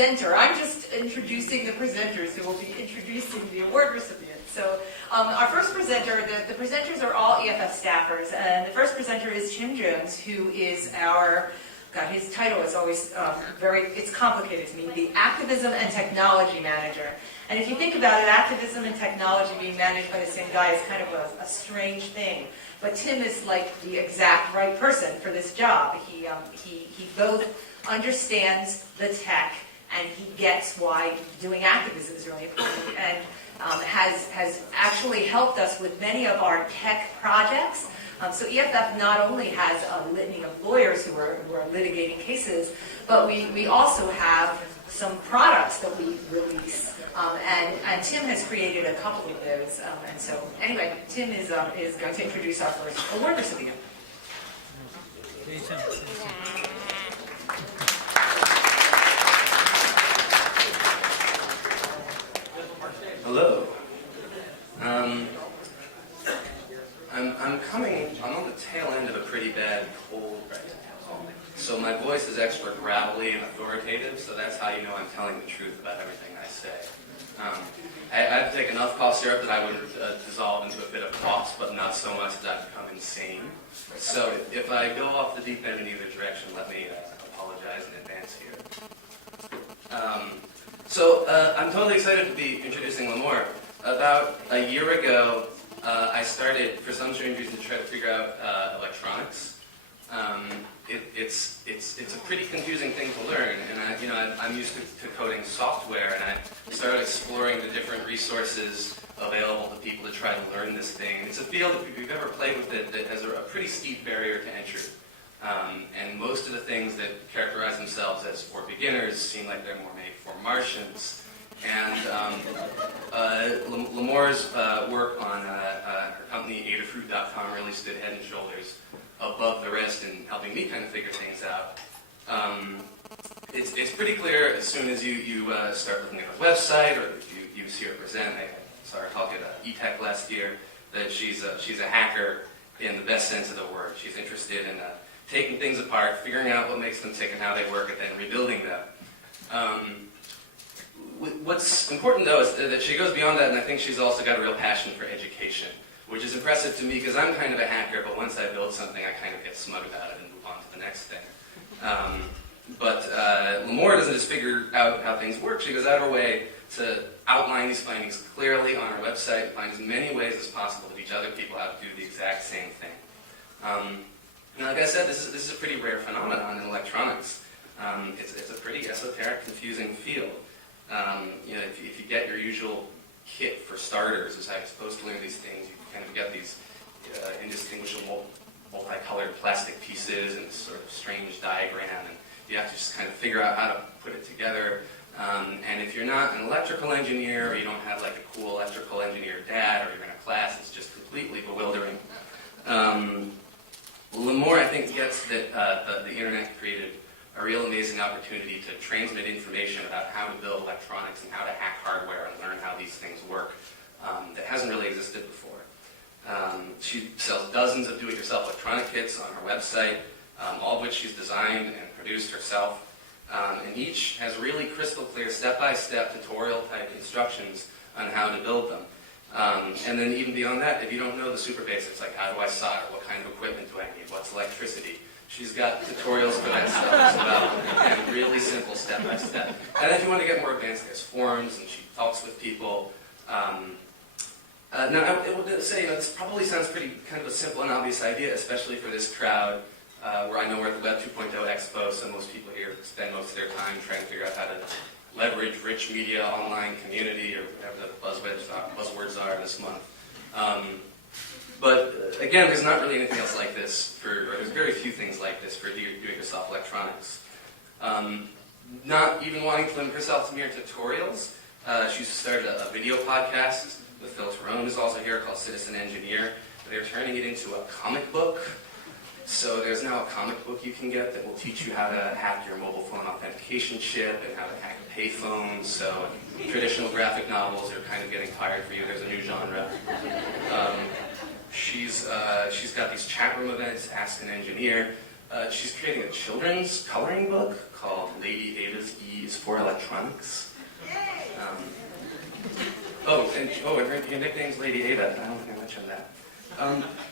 presenter. I'm just introducing the presenters who will be introducing the award recipients. So our first presenter, the presenters are all EFF staffers, and the first presenter is Tim Jones, who is our, God, his title is always it's complicated to me, the Activism and Technology Manager. And if you think about it, activism and technology being managed by the same guy is kind of a strange thing. But Tim is like the exact right person for this job. He both understands the tech and he gets why doing activism is really important, and has actually helped us with many of our tech projects. So EFF not only has a litany of lawyers who are litigating cases, but we also have some products that we release. And Tim has created a couple of those. And so anyway, Tim is going to introduce our first award recipient. Hello. I'm on the tail end of a pretty bad cold right now. So my voice is extra gravelly and authoritative, so that's how you know I'm telling the truth about everything I say. I had to take enough cough syrup that I would dissolve into a bit of cough, but not so much that I'd become insane. So if I go off the deep end in either direction, let me apologize in advance here. I'm totally excited to be introducing Limor. About a year ago, I started, for some strange reason, to try to figure out electronics. It's a pretty confusing thing to learn, and I'm used to coding software, and I started exploring the different resources available to people to try to learn this thing. It's a field, if you've ever played with it, that has a pretty steep barrier to entry. And most of the things that characterize themselves as for beginners seem like they're more made for Martians. And Limor's work on her company, Adafruit.com, really stood head and shoulders above the rest in helping me kind of figure things out. It's pretty clear as soon as you start looking at her website, or if you see her present. I saw her talk at eTech last year, that she's a hacker in the best sense of the word. She's interested in taking things apart, figuring out what makes them tick and how they work, and then rebuilding them. What's important, though, is that she goes beyond that, and I think she's also got a real passion for education, which is impressive to me because I'm kind of a hacker, but once I build something, I kind of get smug about it and move on to the next thing. But Limor doesn't just figure out how things work. She goes out of her way to outline these findings clearly on her website and find as many ways as possible to teach other people how to do the exact same thing. And like I said, this is a pretty rare phenomenon in electronics. It's a pretty esoteric, confusing field. If you get your usual kit for starters, is how you're supposed to learn these things. You kind of get these indistinguishable, multicolored plastic pieces and this sort of strange diagram, and you have to just kind of figure out how to put it together. And if you're not an electrical engineer, or you don't have like a cool electrical engineer dad, or you're in a class, it's just completely bewildering. Limor, I think, gets that the internet created a real amazing opportunity to transmit information about how to build electronics and how to hack hardware and learn how these things work that hasn't really existed before. She sells dozens of do-it-yourself electronic kits on her website, all of which she's designed and produced herself. And each has really crystal clear step-by-step tutorial-type instructions on how to build them. And then even beyond that, if you don't know the super basics, like how do I solder, what kind of equipment do I need, what's electricity, she's got tutorials for that stuff as well, and really simple step-by-step. And if you want to get more advanced, there's forums, and she talks with people. Now, I will say, this probably sounds pretty kind of a simple and obvious idea, especially for this crowd, where I know we're at the Web 2.0 Expo, so most people here spend most of their time trying to figure out how to leverage rich media, online community, or whatever the buzzwords are this month. But again, there's not really anything else like this, or there's very few things like this for do-it-yourself electronics. Not even wanting to limit herself to mere tutorials, she started a video podcast with Phil Terone, who's also here, called Citizen Engineer. They're turning it into a comic book. So there's now a comic book you can get that will teach you how to hack your mobile phone authentication chip and how to hack a payphone. So traditional graphic novels are kind of getting tired for you. There's a new genre. She's got these chat room events, Ask an Engineer. She's creating a children's coloring book called Ladyada's E is for Electronics. And her nickname's Ladyada. I don't think I mentioned that.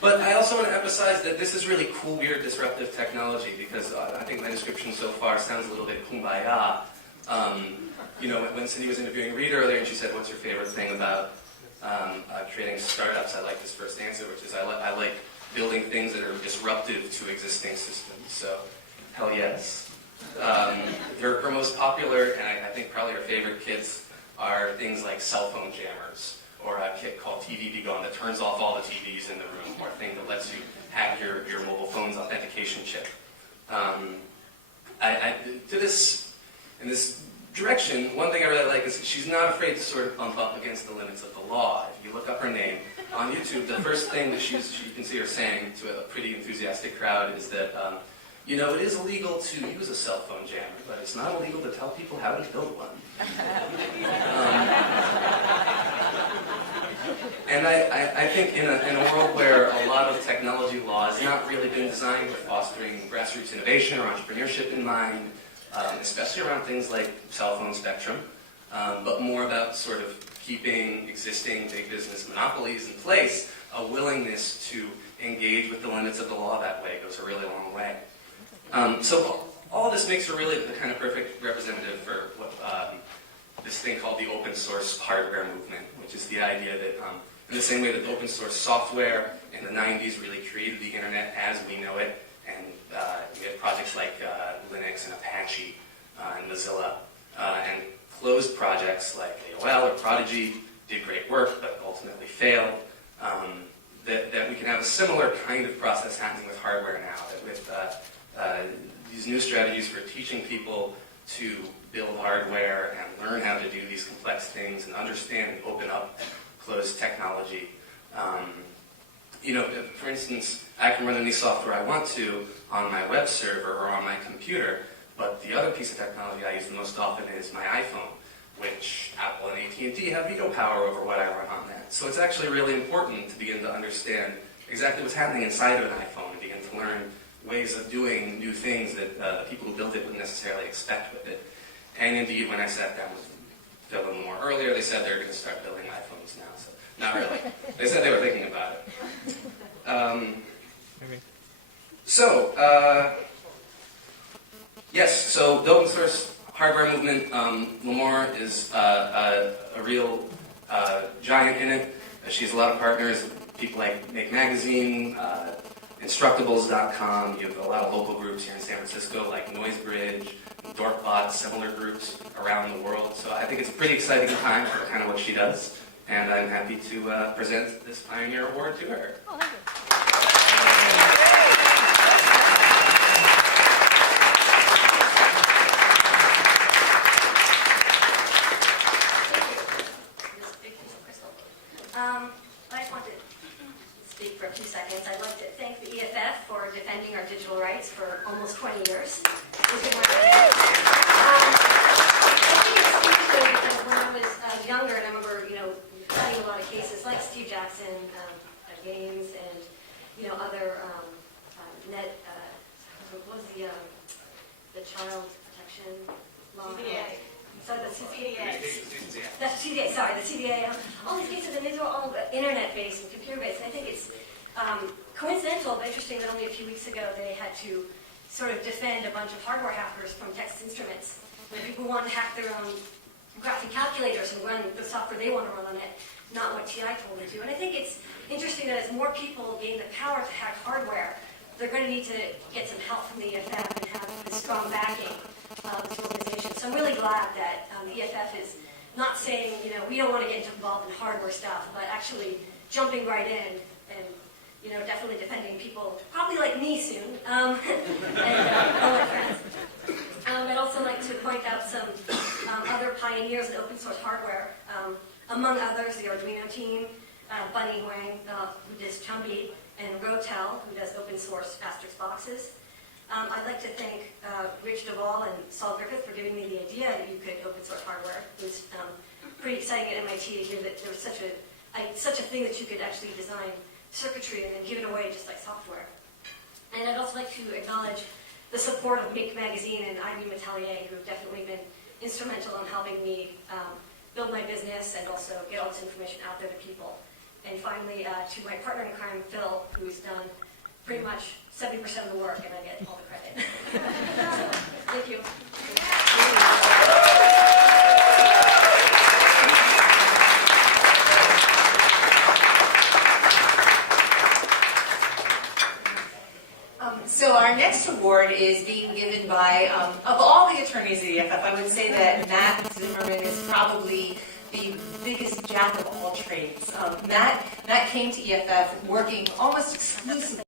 But I also want to emphasize that this is really cool, weird, disruptive technology, because I think my description so far sounds a little bit kumbaya. When Cindy was interviewing Reed earlier and she said, what's your favorite thing about creating startups? I like this first answer, which is I like building things that are disruptive to existing systems. So, hell yes. Her most popular, and I think probably her favorite kits, are things like cell phone jammers, or a kit called TV Be Gone that turns off all the TVs in the room, or a thing that lets you hack your mobile phone's authentication chip. In this direction, one thing I really like is she's not afraid to sort of bump up against the limits of the law. If you look up her name on YouTube, the first thing that you can see her saying to a pretty enthusiastic crowd is that, it is illegal to use a cell phone jammer, but it's not illegal to tell people how to build one. And I think in a world where a lot of technology law has not really been designed with fostering grassroots innovation or entrepreneurship in mind, especially around things like cell phone spectrum, but more about sort of keeping existing big business monopolies in place, a willingness to engage with the limits of the law that way goes a really long way. So all this makes her really the kind of perfect representative for what this thing called the open source hardware movement, which is the idea that in the same way that open source software in the 90s really created the internet as we know it, and we had projects like Linux and Apache and Mozilla, and closed projects like AOL or Prodigy did great work but ultimately failed, that we can have a similar kind of process happening with hardware now, that with these new strategies for teaching people to build hardware and learn how to do these complex things and understand and open up closed technology. For instance, I can run any software I want to on my web server or on my computer, but the other piece of technology I use the most often is my iPhone, which Apple and AT&T have veto power over what I run on that. So it's actually really important to begin to understand exactly what's happening inside of an iPhone and begin to learn ways of doing new things that the people who built it wouldn't necessarily expect with it. And indeed, when I sat down with Phil and Limor earlier, they said they're going to start building iPhones now. So not really. They said they were thinking about it. Yes, so the open source hardware movement, Limor is a real giant in it. She has a lot of partners, people like Make Magazine, Instructables.com. You have a lot of local groups here in San Francisco like NoiseBridge, Dorkbot, similar groups around the world. So I think it's a pretty exciting time for kind of what she does. And I'm happy to present this Pioneer Award to her. Oh, thank you. I just want to speak for a few seconds. I'd like to thank the EFF for defending our digital rights for almost 20 years. I think it's interesting because when I was younger, and I remember, studying a lot of cases like Steve Jackson games and, other what was the child protection law? CDA. So the CDA. That's CDA, sorry, the CDA. All these cases, and these are all internet-based and computer-based. I think it's coincidental but interesting that only a few weeks ago they had to sort of defend a bunch of hardware hackers from Texas Instruments. Where people want to hack their own graphic calculators and run the software they want to run on it, not what TI told them to. And I think it's interesting that as more people gain the power to hack hardware, they're going to need to get some help from the EFF and have the strong backing of this organization. So I'm really glad that the EFF is not saying, we don't want to get involved in hardware stuff, but actually jumping right in and, definitely defending people, probably like me soon, and all my friends. I'd also like to point out some other pioneers in open source hardware. Among others, the Arduino team, Bunny Wang, who does Chumby, and Rotel, who does open source asterisk boxes. I'd like to thank Rich Duvall and Saul Griffith for giving me the idea that you could open source hardware. It was pretty exciting at MIT to hear that there was such a thing that you could actually design circuitry and then give it away just like software. And I'd also like to acknowledge the support of Make Magazine and Ivy Metelier, who have definitely been instrumental in helping me build my business and also get all this information out there to people. And finally, to my partner in crime, Phil, who's done pretty much 70% of the work, and I get all the credit. So, thank you. So our next award is being given by, of all the attorneys at EFF, I would say that Matt Zimmerman is probably the biggest jack of all trades. Matt came to EFF working almost exclusively